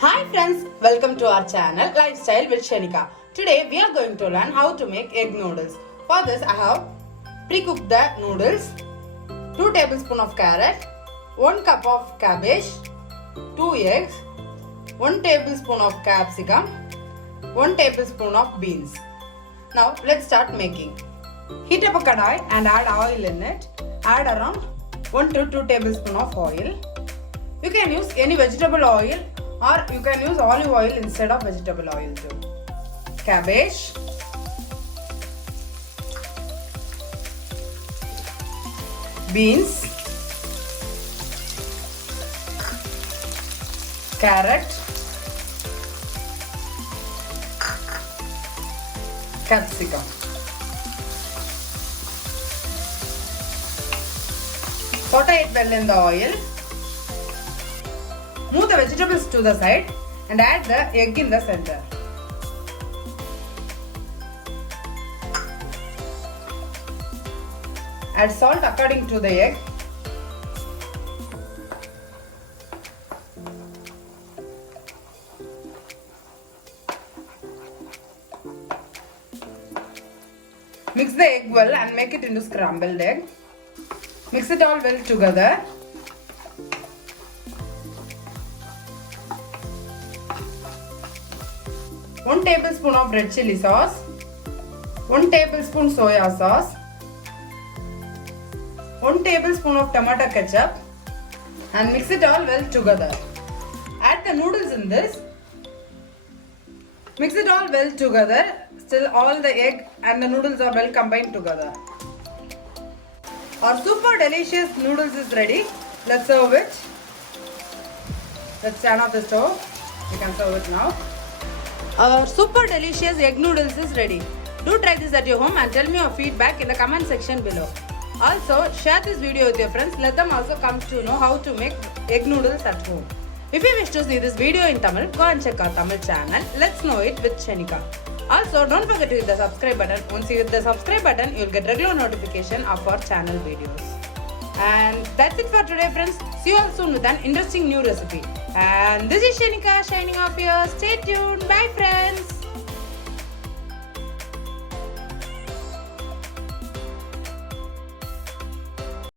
Hi friends, welcome to our channel Lifestyle with Shenica. Today we are going to learn how to make egg noodles. For this I have pre-cooked the noodles, 2 tablespoons of carrot, 1 cup of cabbage, 2 eggs, 1 tablespoon of capsicum, 1 tablespoon of beans. Now let's start making. Heat up a kadai and add oil in it. Add around 1 to 2 tablespoons of oil. You can use any vegetable oil or you can use olive oil instead of vegetable oil too. Cabbage, beans, carrot, capsicum. Saute it well in the oil. Move the vegetables to the side and add the egg in the center. Add salt according to the egg. Mix the egg well and make it into scrambled egg. Mix it all well together. One tablespoon of red chili sauce, 1 tablespoon soya sauce, 1 tablespoon of tomato ketchup and mix it all well together. Add the noodles in this. Mix it all well together till all the egg and the noodles are well combined together. Our super delicious noodles is ready. Let's serve it. Let's turn off the stove. You can serve it now. Our super delicious egg noodles is ready. Do try this at your home and tell me your feedback in the comment section below. Also, share this video with your friends. Let them also come to know how to make egg noodles at home. If you wish to see this video in Tamil, go and check our Tamil channel. Let's know it with Shenica. Also, don't forget to hit the subscribe button. Once you hit the subscribe button, you'll get regular notification of our channel videos. And that's it for today, friends. See you all soon with an interesting new recipe. And this is Shenica signing off here. Stay tuned. Bye, friends.